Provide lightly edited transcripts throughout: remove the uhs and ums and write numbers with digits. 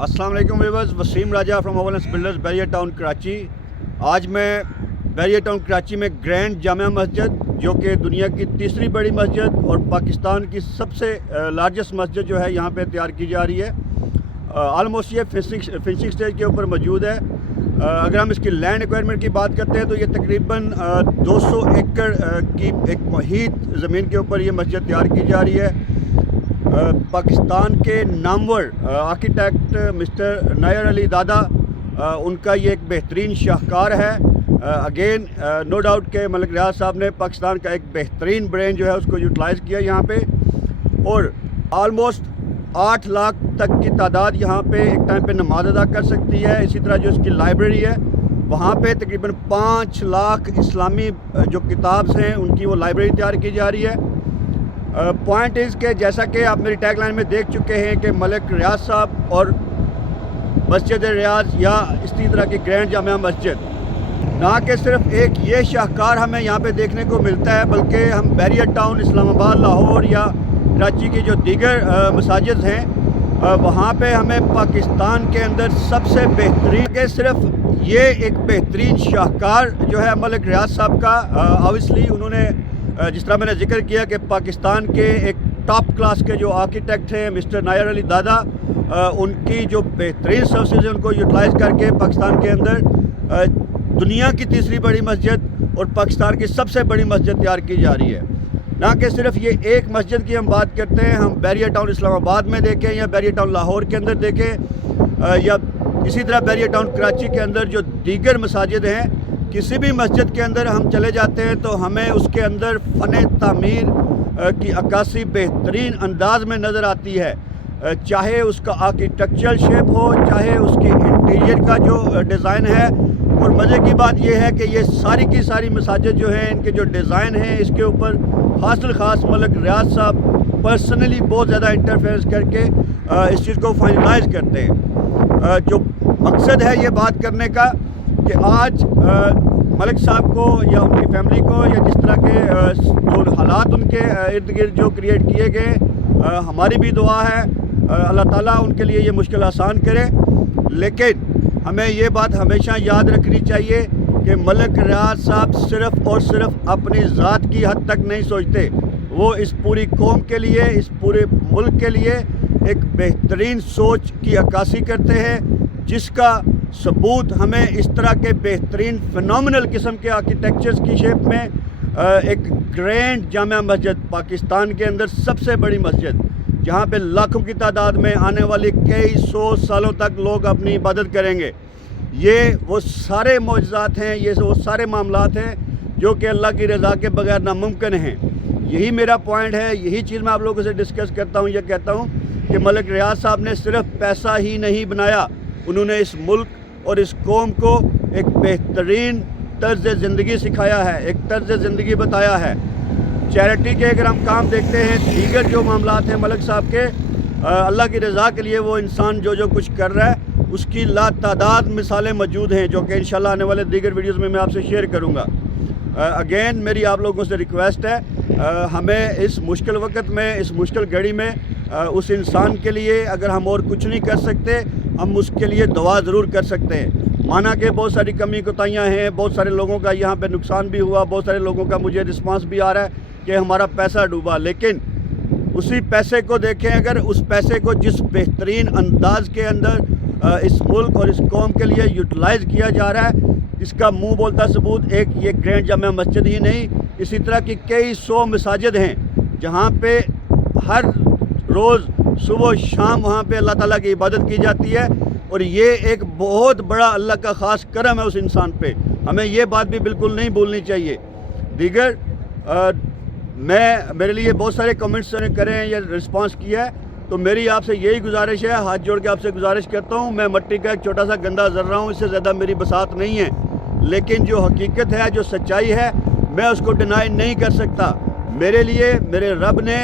अस्सलाम वालेकुम viewers, Waseem Raja from ओवलेंस बिल्डर्स बैरियर टाउन कराची। आज मैं बैरियर टाउन कराची में ग्रैंड जामिया मस्जिद, जो कि दुनिया की तीसरी बड़ी मस्जिद और पाकिस्तान की सबसे लार्जेस्ट मस्जिद जो है यहाँ पे तैयार की जा रही है। आलमोस्ट ये फिनिशिंग स्टेज के ऊपर मौजूद है। अगर हम इसकी लैंड एक्वायरमेंट की बात करते हैं तो ये तकरीबन 200 एकड़ की एक मुहित ज़मीन के ऊपर ये मस्जिद तैयार की जा रही है। पाकिस्तान के नामवर आर्किटेक्ट मिस्टर नायर अली दादा, उनका ये एक बेहतरीन शाहकार है। अगेन नो डाउट के मलिक रियाज साहब ने पाकिस्तान का एक बेहतरीन ब्रेन जो है उसको यूटिलाइज़ किया यहाँ पे, और आलमोस्ट 8 लाख तक की तादाद यहाँ पे एक टाइम पे नमाज अदा कर सकती है। इसी तरह जो इसकी लाइब्रेरी है वहाँ पे तकरीबन 5 लाख इस्लामी जो किताब हैं उनकी वो लाइब्रेरी तैयार की जा रही है। पॉइंट इज़ के जैसा कि आप मेरी टैग लाइन में देख चुके हैं कि मलिक रियाज साहब और मस्जिद रियाज या इसी तरह की ग्रैंड जामिया मस्जिद, ना कि सिर्फ एक ये शाहकार हमें यहाँ पे देखने को मिलता है, बल्कि हम बैरियर टाउन, इस्लामाबाद, लाहौर या कराची की जो दीगर मसाजिद हैं वहाँ पे हमें पाकिस्तान के अंदर सबसे बेहतरीन के सिर्फ ये एक बेहतरीन शाहकार जो है मलिक रियाज साहब का। ऑब्वियसली उन्होंने जिस तरह मैंने जिक्र किया कि पाकिस्तान के एक टॉप क्लास के जो आर्किटेक्ट हैं मिस्टर नायर अली दादा, उनकी जो बेहतरीन सर्विसेज हैं उनको यूटिलाइज़ करके पाकिस्तान के अंदर दुनिया की तीसरी बड़ी मस्जिद और पाकिस्तान की सबसे बड़ी मस्जिद तैयार की जा रही है। ना कि सिर्फ ये एक मस्जिद की हम बात करते हैं, हम बैरियर टाउन इस्लामाबाद में देखें या बैरियर टाउन लाहौर के अंदर देखें या इसी तरह बैरियर टाउन कराची के अंदर जो दीगर मसाजिद हैं, किसी भी मस्जिद के अंदर हम चले जाते हैं तो हमें उसके अंदर फ़न तामीर की अक्कासी बेहतरीन अंदाज में नज़र आती है। चाहे उसका आर्किटेक्चरल शेप हो, चाहे उसके इंटीरियर का जो डिज़ाइन है। और मज़े की बात यह है कि ये सारी की सारी मसाजिद जो हैं, इनके जो डिज़ाइन हैं, इसके ऊपर ख़ास मलिक रियाज साहब पर्सनली बहुत ज़्यादा इंटरफेरेंस करके इस चीज़ को फाइनलाइज करते हैं। जो मकसद है ये बात करने का कि आज मलिक साहब को या उनकी फैमिली को या जिस तरह के जो हालात उनके इर्द गिर्द जो क्रिएट किए गए, हमारी भी दुआ है अल्लाह ताला उनके लिए ये मुश्किल आसान करे। लेकिन हमें ये बात हमेशा याद रखनी चाहिए कि मलिक रियाज साहब सिर्फ़ और सिर्फ अपनी ज़ात की हद तक नहीं सोचते, वो इस पूरी कौम के लिए, इस पूरे मुल्क के लिए एक बेहतरीन सोच की अक्कासी करते हैं, जिसका सबूत हमें इस तरह के बेहतरीन फिनोमिनल किस्म के आर्किटेक्चर्स की शेप में एक ग्रैंड जामिया मस्जिद, पाकिस्तान के अंदर सबसे बड़ी मस्जिद, जहाँ पे लाखों की तादाद में आने वाले कई 100 सालों तक लोग अपनी इबादत करेंगे। ये वो सारे मौजज़ात हैं, ये वो सारे मामलात हैं जो कि अल्लाह की रज़ा के बगैर नामुमकिन हैं। यही मेरा पॉइंट है, यही चीज़ मैं आप लोगों से डिस्कस करता हूँ। ये कहता हूँ कि मलिक रियाज साहब ने सिर्फ पैसा ही नहीं बनाया, उन्होंने इस मुल्क और इस कौम को एक बेहतरीन तर्ज़ ज़िंदगी सिखाया है, एक तर्ज़ ज़िंदगी बताया है। चैरिटी के अगर हम काम देखते हैं, दीगर जो मामलात हैं मलिक साहब के, अल्लाह की रज़ा के लिए वो इंसान जो कुछ कर रहा है उसकी लातादाद मिसालें मौजूद हैं, जो कि इंशाल्लाह आने वाले दीगर वीडियोज़ में मैं आपसे शेयर करूँगा। अगेन मेरी आप लोगों से रिक्वेस्ट है, हमें इस मुश्किल वक्त में, इस मुश्किल घड़ी में उस इंसान के लिए अगर हम और कुछ नहीं कर सकते, हम उसके लिए दुआ ज़रूर कर सकते हैं। माना कि बहुत सारी कमी कोताहियाँ हैं, बहुत सारे लोगों का यहाँ पे नुकसान भी हुआ, बहुत सारे लोगों का मुझे रिस्पांस भी आ रहा है कि हमारा पैसा डूबा, लेकिन उसी पैसे को देखें, अगर उस पैसे को जिस बेहतरीन अंदाज के अंदर इस मुल्क और इस कौम के लिए यूटिलाइज़ किया जा रहा है, इसका मुँह बोलता सबूत एक ये ग्रैंड जामिया मस्जिद ही नहीं, इसी तरह की कई 100 मसाजिद हैं जहाँ पे हर रोज़ सुबह शाम वहाँ पे अल्लाह ताला की इबादत की जाती है। और ये एक बहुत बड़ा अल्लाह का ख़ास करम है उस इंसान पे, हमें ये बात भी बिल्कुल नहीं भूलनी चाहिए। दीगर मेरे लिए बहुत सारे कमेंट्स करे हैं या रिस्पांस किया है, तो मेरी आपसे यही गुजारिश है, हाथ जोड़ के आपसे गुजारिश करता हूँ। मैं मट्टी का एक छोटा सा गंदा ज़र्रा हूँ, इससे ज़्यादा मेरी बसात नहीं है, लेकिन जो हकीकत है, जो सच्चाई है, मैं उसको डिनाई नहीं कर सकता। मेरे लिए मेरे रब ने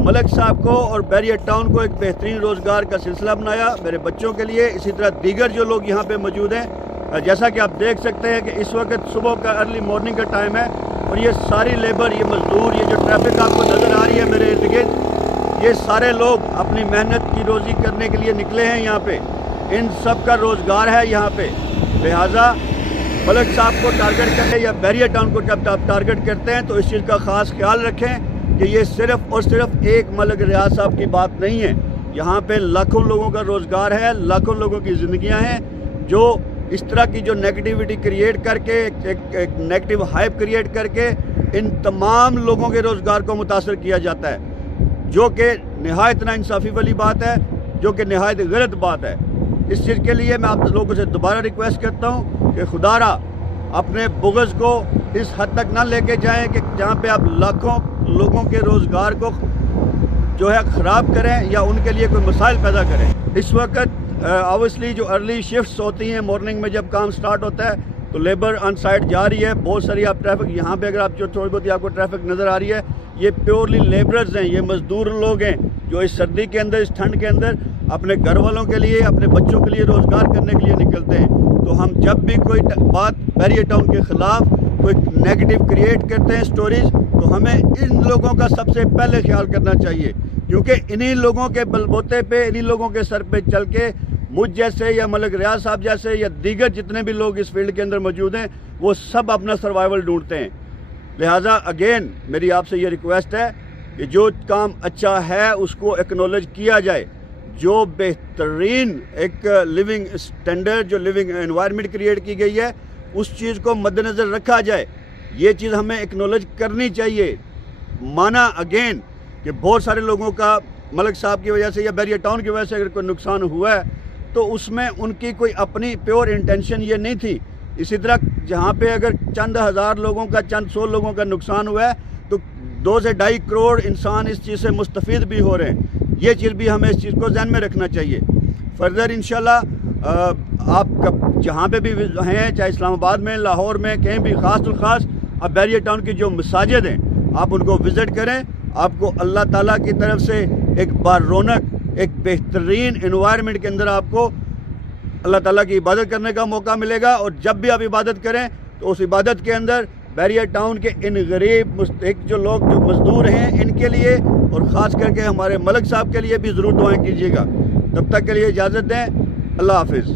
मलिक साहब को और बैरियर टाउन को एक बेहतरीन रोज़गार का सिलसिला बनाया, मेरे बच्चों के लिए, इसी तरह दीगर जो लोग यहाँ पे मौजूद हैं। जैसा कि आप देख सकते हैं कि इस वक्त सुबह का अर्ली मॉर्निंग का टाइम है और ये सारी लेबर, ये मज़दूर, ये जो ट्रैफिक आपको नज़र आ रही है मेरे इर्द गिर्द, ये सारे लोग अपनी मेहनत की रोज़ी करने के लिए निकले हैं यहाँ पे। ان سب کا روزگار ہے یہاں پہ، لہٰذا ملک صاحب کو ٹارگٹ کریں یا بیریئر ٹاؤن کو جب آپ ٹارگٹ کرتے ہیں تو اس چیز کا خاص خیال رکھیں کہ یہ صرف اور صرف ایک ملک ریاض صاحب کی بات نہیں ہے، یہاں پہ لاکھوں لوگوں کا روزگار ہے، لاکھوں لوگوں کی زندگیاں ہیں جو اس طرح کی جو نیگیٹیوٹی کریٹ کر کے ایک نیگیٹو ہائپ کریٹ کر کے ان تمام لوگوں کے روزگار کو متاثر کیا جاتا ہے، جو کہ نہایت ناانصافی والی بات ہے، جو کہ نہایت غلط بات ہے۔ اس چیز کے لیے میں آپ لوگوں سے دوبارہ ریکویسٹ کرتا ہوں کہ خدا را اپنے بغض کو اس حد تک نہ لے کے جائیں کہ جہاں پہ آپ لاکھوں لوگوں کے روزگار کو جو ہے خراب کریں یا ان کے لیے کوئی مسائل پیدا کریں۔ اس وقت اوبویسلی جو ارلی شفٹس ہوتی ہیں، مارننگ میں جب کام سٹارٹ ہوتا ہے تو لیبر آن سائٹ جا رہی ہے، بہت ساری آپ ٹریفک یہاں پہ اگر آپ جو تھوڑی بہت آپ کو ٹریفک نظر آ رہی ہے، یہ پیورلی لیبررز ہیں، یہ مزدور لوگ ہیں جو اس سردی کے اندر، اس ٹھنڈ کے اندر اپنے گھر والوں کے لیے، اپنے بچوں کے لیے روزگار کرنے کے لیے نکلتے ہیں۔ تو ہم جب بھی کوئی بات بیریئر ٹاؤن کے خلاف کوئی نیگیٹو کریٹ کرتے ہیں سٹوریز، تو ہمیں ان لوگوں کا سب سے پہلے خیال کرنا چاہیے، کیونکہ انہی لوگوں کے بلبوتے پہ، انہی لوگوں کے سر پہ چل کے مجھ جیسے یا ملک ریاض صاحب جیسے یا دیگر جتنے بھی لوگ اس فیلڈ کے اندر موجود ہیں وہ سب اپنا سروائیول ڈھونڈتے ہیں۔ لہٰذا اگین میری آپ سے یہ ریکویسٹ ہے کہ جو کام اچھا ہے اس کو ایکنالج کیا جائے، جو بہترین ایک لیونگ اسٹینڈرڈ، جو لیونگ انوائرمنٹ کریٹ کی گئی ہے اس چیز کو مد نظر رکھا جائے، یہ چیز ہمیں ایکنالج کرنی چاہیے۔ مانا اگین کہ بہت سارے لوگوں کا ملک صاحب کی وجہ سے یا بیریئر ٹاؤن کی وجہ سے اگر کوئی نقصان ہوا ہے تو اس میں ان کی کوئی اپنی پیور انٹینشن یہ نہیں تھی۔ اسی طرح جہاں پہ اگر چند ہزار لوگوں کا، چند سو لوگوں کا نقصان ہوا ہے تو 2 سے 2.5 کروڑ انسان اس چیز سے مستفید بھی ہو رہے ہیں، یہ چیز بھی ہمیں اس چیز کو ذہن میں رکھنا چاہیے۔ فردر انشاءاللہ آپ جہاں پہ بھی ہیں، چاہے اسلام آباد میں، لاہور میں، کہیں بھی، خاص الخاص آپ بیریئر ٹاؤن کی جو مساجد ہیں آپ ان کو وزٹ کریں، آپ کو اللہ تعالیٰ کی طرف سے ایک بار رونق، ایک بہترین انوائرمنٹ کے اندر آپ کو اللہ تعالیٰ کی عبادت کرنے کا موقع ملے گا، اور جب بھی آپ عبادت کریں تو اس عبادت کے اندر بیریئر ٹاؤن کے ان غریب جو لوگ جو مزدور ہیں ان کے لیے اور خاص کر کے ہمارے ملک صاحب کے لیے بھی ضرور دعائیں کیجیے گا۔ تب تک کے لیے اجازت دیں، اللہ حافظ۔